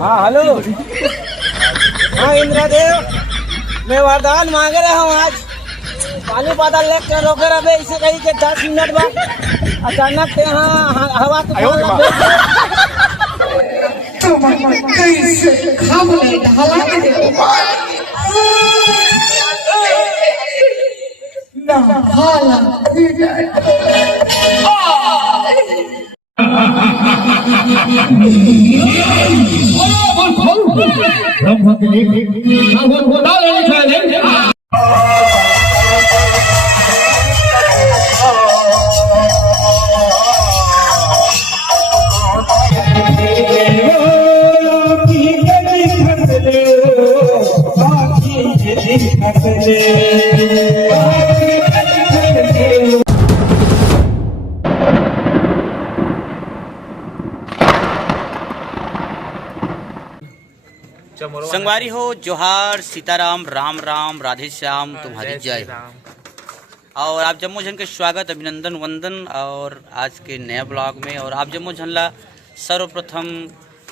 हाँ हेलो। हाँ इंद्रदेव, मैं वरदान मांग रहा हूँ आज। पानी पाता लेक के रोके रहे इसे कही के 10 मिनट बाद अचानक से यहाँ हवा तूफान लग गई। कैसे खामले ढाला ना हाला फिर जाए संगवारी हो, जोहार, सीताराम, राम राम, राधे श्याम, तुम्हारी जय। और आप जम्मू जन के स्वागत, अभिनंदन, वंदन और आज के नया ब्लॉग में। और आप जम्मू जनला सर्वप्रथम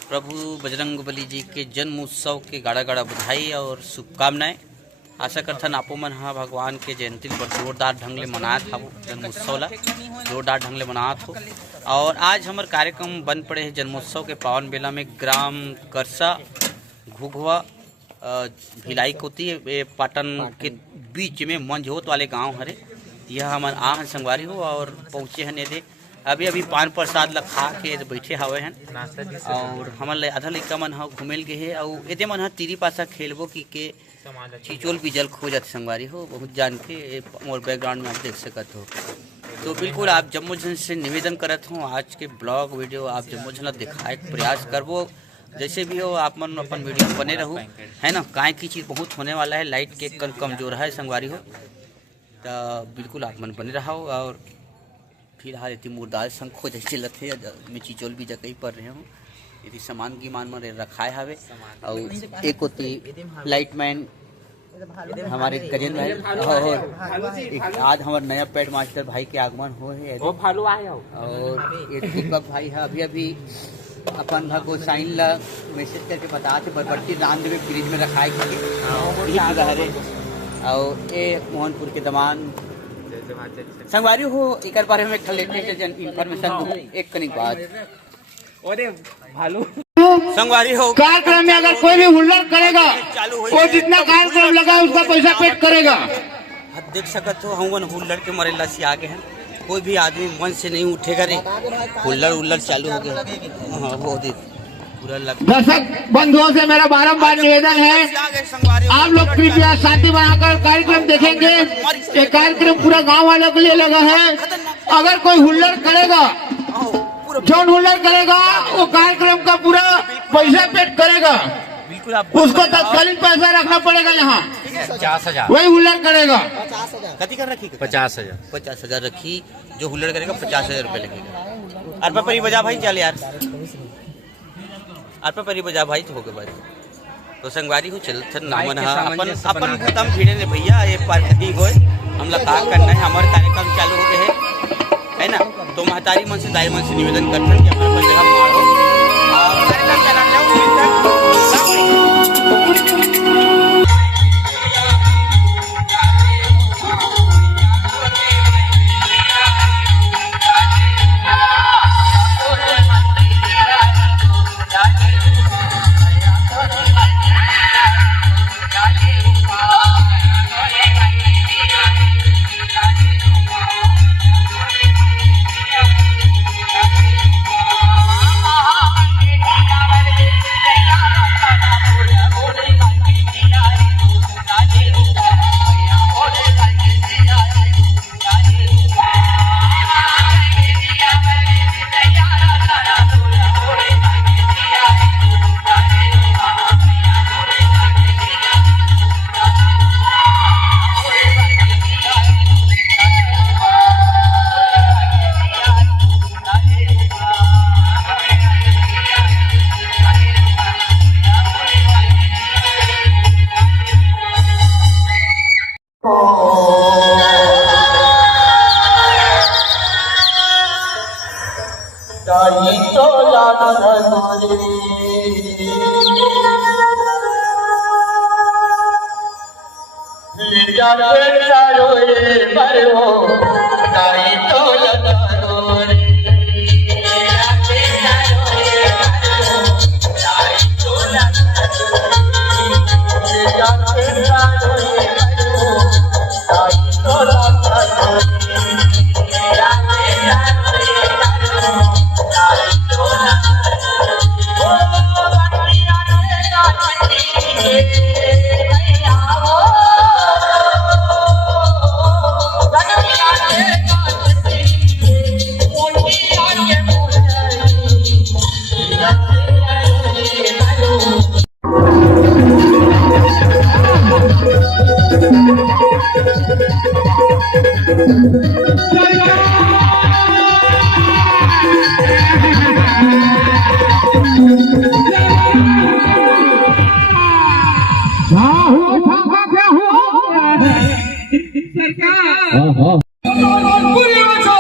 प्रभु बजरंगबली जी के जन्म उत्सव के गाड़ा गाड़ा बधाई और शुभकामनाएं। आशा करथन आपो मन हाँ भगवान के जयंती पर जोरदार ढंग ले मनात हो, जन्म उत्सव ला जोरदार ढंग ले मनात हो। और आज हमार कार्यक्रम बन पड़े है जन्मोत्सव के पावन बेला में ग्राम करसा घुघवा भिलाई कोती पाटन के बीच में मंझोत वाले गांव हरे। यह हमार आहन संगवारी हो और पहुँचे हैं दे अभी पान प्रसाद ला खा के बैठे हवे हैं। और हमारे आधा लड़का मन हाँ घूमेल गए है और एदे मन हाँ तीरी पासा खेलबो की के चिचोल बिजल खो जाते संगवारी हो। बहुत जान के मोर बैकग्राउंड में आप देख सकते हो। तो बिल्कुल आप जम्मू जन से निवेदन करत हूँ, आज के ब्लॉग वीडियो आप जम्मू जन दिखाए प्रयास करबो। जैसे भी हो आप मन अपन वीडियो बने रहो, है ना। काय की चीज़ बहुत होने वाला है, लाइट के कमजोर है संगवारी हो, तो बिल्कुल आप मन बने रहो। और फिलहाल इतनी मुर्दार शंखो जैसे लथे मैं चिचोल भी जगह पर रहे हूँ। यदि सामान की मान में रखाए हवे और एक होती लाइट मैन हमारे गजेंद्र भाई और आज हमारे नया पेट मास्टर भाई के आगमन हो है। और एक दीपक भाई है अभी अपन भा को साइन ला मैसेज करके बता थे बरबट्टी रान देवे फ्रिज में रखाए हरे। और ए मोहनपुर के दमान संगवारी हो एक बारे में लेटेस्ट इन्फॉर्मेशन एक कनिक बात भालू संगवारी हो। कार्यक्रम में अगर कोई भी हुल्लड़ करेगा वो जितना कार्यक्रम लगा उसका पैसा पेड करेगा। देख सकते हो हम हुल्लड़ के मरे लसी आगे हैं, कोई भी आदमी मन से नहीं उठेगा रे। हुल्लड़ चालू हो गया। बहुत दर्शक बंधुओं से मेरा बारंबार निवेदन है, आप लोग कृपया शांति बनाकर कार्यक्रम देखेंगे। ये कार्यक्रम पूरा गांव वालों के लिए लगा है। अगर कोई हुल्लड़ करेगा, जो हुल्लड़ करेगा वो कार्यक्रम का पूरा पैसा पेड करेगा। उसको तत्कालीन पैसा रखना पड़ेगा यहाँ 50,000। वही हुल्लड़ करेगा 50,000 रखी। जो हुल्लड़ करेगा 50,000 रुपये लगेगा। अरपा परी बजा भाई, चल यार अरपा परी बजा भाई तो हो गए भाई। तो संगवारी हो चल नामन अपन खत्म भीड़े ने भैया ये पार्टी हो हम लोग का करना है। हमारे कार्यक्रम चालू हो गए है ना। तो महतारी मन से दाई मन से निवेदन करते हैं कि अपना जगह मारो कार्यक्रम चला जाओ।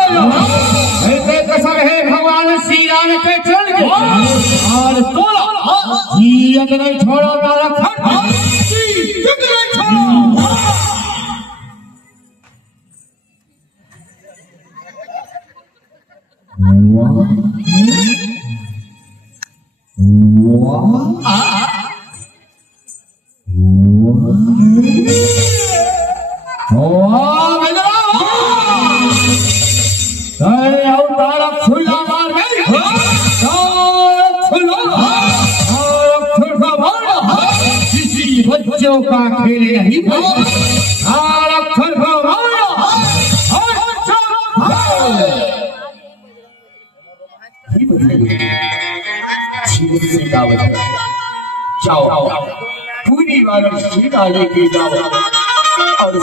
ऐसे कसम है भगवान श्री राम के चल के और तोड़ा जियत नहीं छोड़ो तारा खट जियत नहीं छोड़ो। बच्चों का खेल नहीं जाओ पूरी बार डाले के जाओ और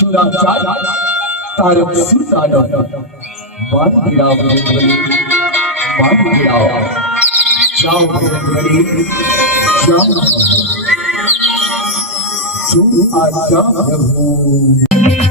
पूरा तारक सुता बात गिराओ बात गिराओ जाओ जाओ तुम आजा प्रभु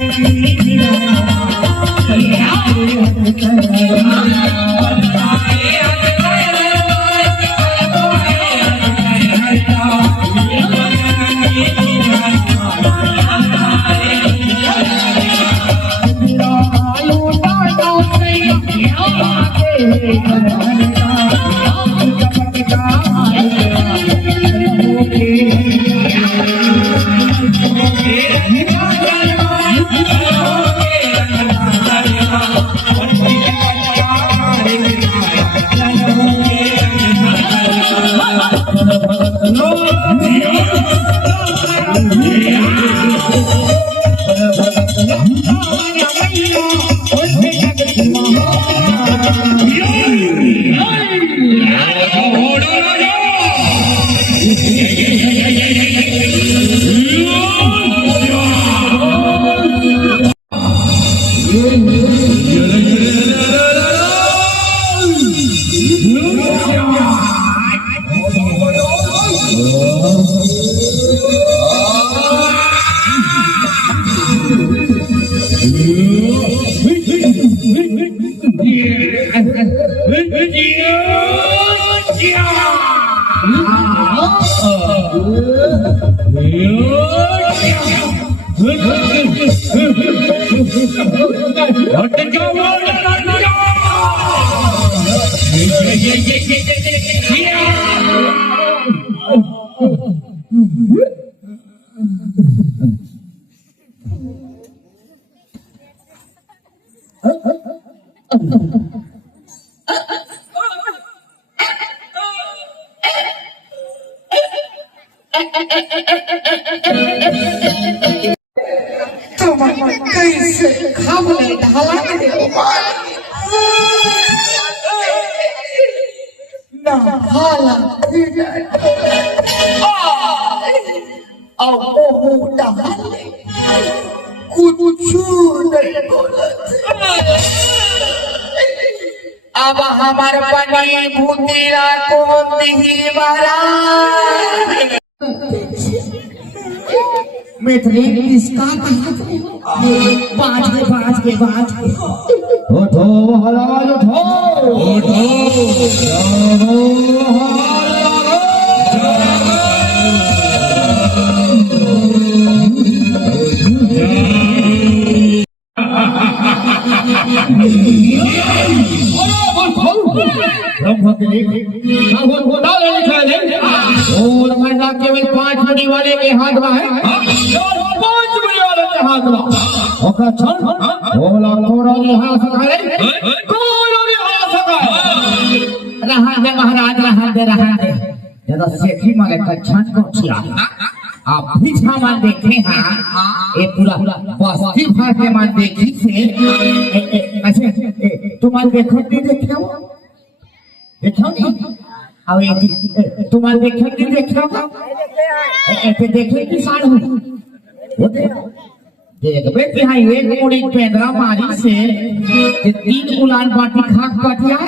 तुम कैसे खामले ढाला ना हाला अब ओहो ढाले कुछ नहीं बोलत अब हमार बनी भूतेरा को नहीं मारा मैथिली किसका बाज के उठो महाराज उठो उठो और मरना केवल 5 बड़ी वाले के हाथ में है। 5 बड़ी वाले के हाथ में ओका छन बोला थोड़ा यहाँ सकारे रहा दे महाराज रहा दे जरा सेठी मारे का छन को छिया आप भी सामान देखे हैं ये पूरा बस्ती भर के मान देखी से अच्छा तुम्हारे देखो नहीं देखो नहीं अब तुम्हारे देखो नहीं देखो ऐसे देखे किसान हो देख बेटे हाँ एक मुड़ी पेंद्रा मारी से 3 उलान बाटी खाक काटिया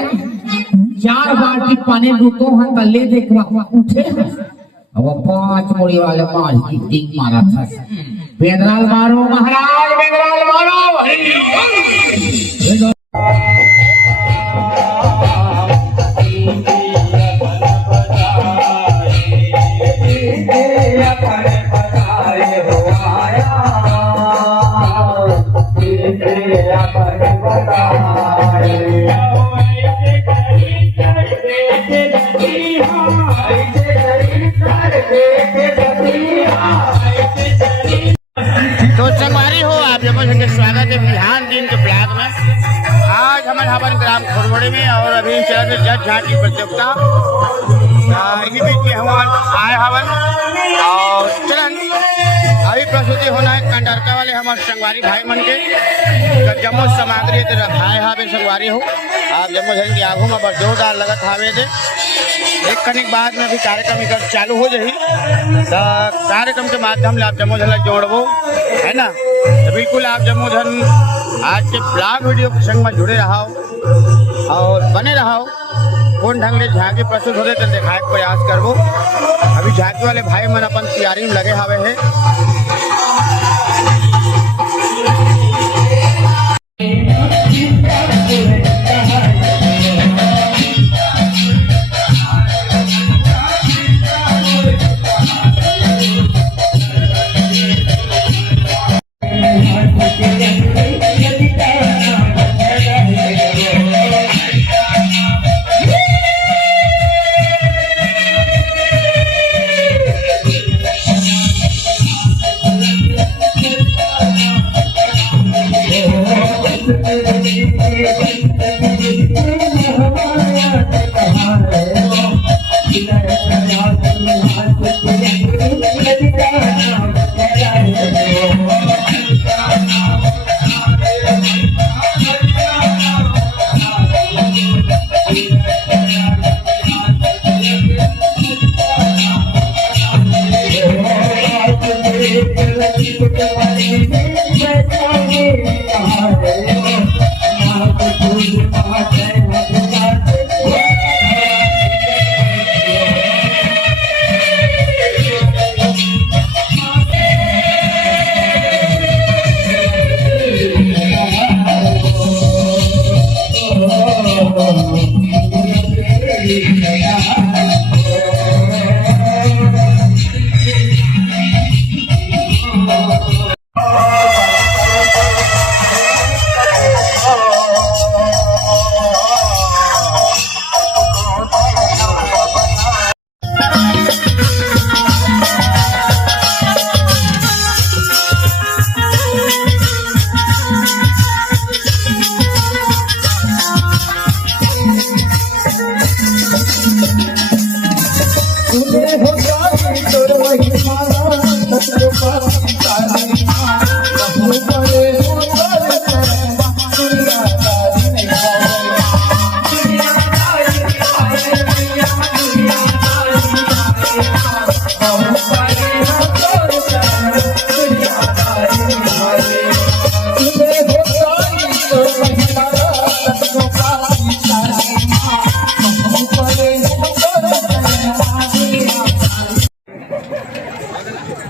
4 बाटी पानी रुको हैं तले देखवा उठे अब 5 मुड़ी वाले मार की टिक मारा था पेंद्राल मारो महाराज पेंद्राल मारो तो संगवारी हो आप जब के स्वागत है बिहान दिन के ब्लॉग में। आज हमारे हवन ग्राम खोरवड़े में और अभी चला से जज झाट की प्रतियोगिता इसी बीच में हम आए हवन और चलन अभी प्रस्तुति होना है कंडरका वाले हमारे संगवारी भाई मन के जम्मू सामग्री रखाए हावे संगवारी हो आप जम्मू झन की आगू में बड़ जोरदार लगत हावे थे। एक कनिक बाद में भी कार्यक्रम इधर चालू हो जाही तो कार्यक्रम के माध्यम से आप जम्मू झन जोड़बो है ना। तो बिल्कुल आप जम्मू झन आज के ब्लॉग वीडियो के संग में जुड़े रहो और बने रहो। कौन ढंग से झांकी प्रस्तुत होते तो दिखाए के प्रयास करबो। अभी झांकी वाले भाई मन अपन तैयारी में लगे हावे है।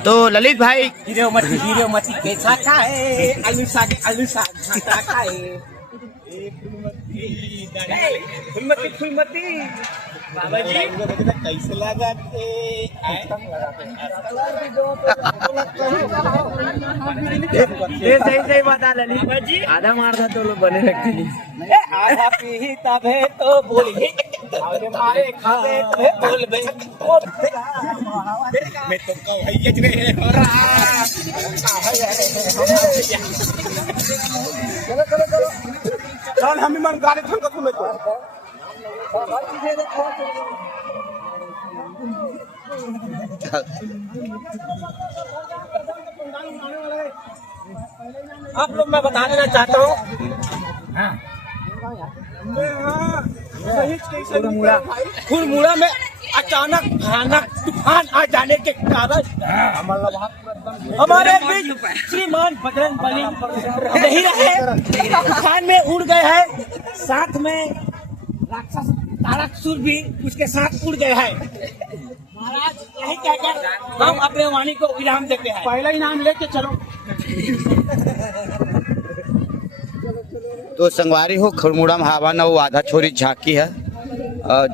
तो ललित भाई हीरो मची कैसा खाए आलू साग घाटा खाए फुलमती बाबा जी कैसे लगाते सही बता ललित भाई जी आधा मार था तो लोग बने रखते आधा पीता भे तो बोली मारे खावे तो बोल बे मैं तो कहिए रे चल हम मन गाड़ी थन को में तो आप लोग मैं बता देना चाहता हूँ खुरमुड़ा में अचानक भयानक तूफान आ जाने के कारण हमारे बीच श्रीमान बजरंग बली नहीं रहे, तूफान में उड़ गए हैं। साथ में राक्षस तारकासुर भी उसके साथ उड़ गए हैं। महाराज यही कहकर हम अपने वाणी को इनाम देते हैं। पहला इनाम लेके चलो। तो संगवारी हो खरमुड़ा में हवा न वो आधा छोरी झांकी है।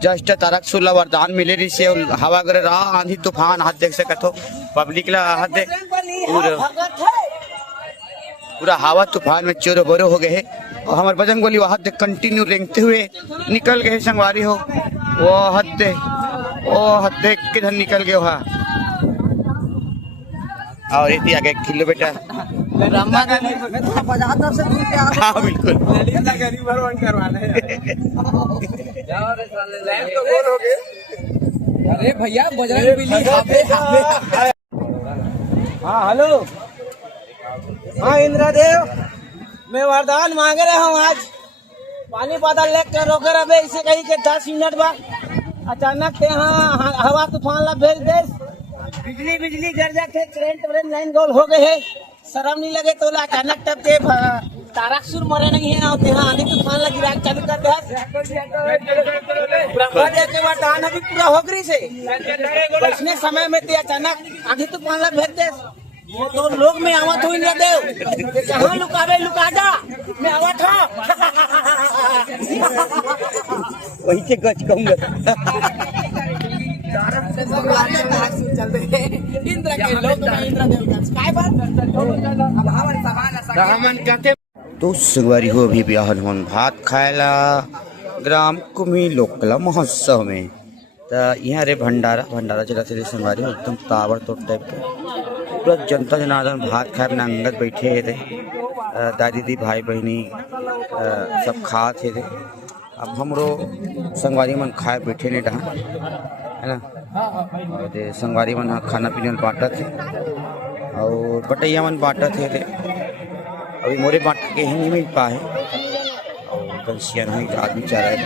जस्ट तारकासुर ला वरदान मिले रही से हवा करे रहा आंधी तूफान हाथ देख सकत हो पब्लिक ला हाथ देख पूरा हवा तूफान में चोरो बोरो हो गए है और हमारे बजरंग बली वहां देख कंटिन्यू रेंगते हुए निकल गए संगवारी हो वो हद किधर निकल गए वहाँ और इतनी आगे किलो बेटा हाँ बिल्कुल अरे भैया बजरंग बली हाँ हेलो, हाँ इंद्रदेव, मैं वरदान मांग रहा हूँ आज। पानी बादल लेक के रोके रहे इसे कही के 10 मिनट बाद अचानक से यहाँ हवा तूफान ला भेज दे, बिजली गर्जा के करंट लाइन गोल हो गए है। शर्म नहीं लगे तो अचानक तब के तारकासुर मरे नहीं है और यहाँ आंधी तूफान लगी रात चालू कर दे। ब्रह्मा के वरदान अभी पूरा हो गई से बचने समय में अचानक आंधी तूफान ला भेज दे। वो तो लोग में आवत हो इंद्रदेव, जहाँ लुकावे लुका जा, मैं आवत हूँ। वही से गच कहूँगा इंद्र के लोग इंद्रदेव का तो संगवारी हो अभी बिहान होन भात खाएला ग्राम कुम्ही लोकला महोत्सव में तो यहाँ रे भंडारा चला थे संगवारी हो एकदम ताबड़ तोड़ टाइप के पूरा जनता जनार्दन भात खाए अपना अंगत बैठे थे दादी दी भाई बहनी सब खा थे अब हमरो संगवारी मन खाए बैठे नहीं रहा है ना और संगवारी मन खाना पीना बांटा थे और बटैया मन बांटा थे अभी मोरे बांटा के ही नहीं मिल पाए और कंसिया नहीं आदमी चाह रहे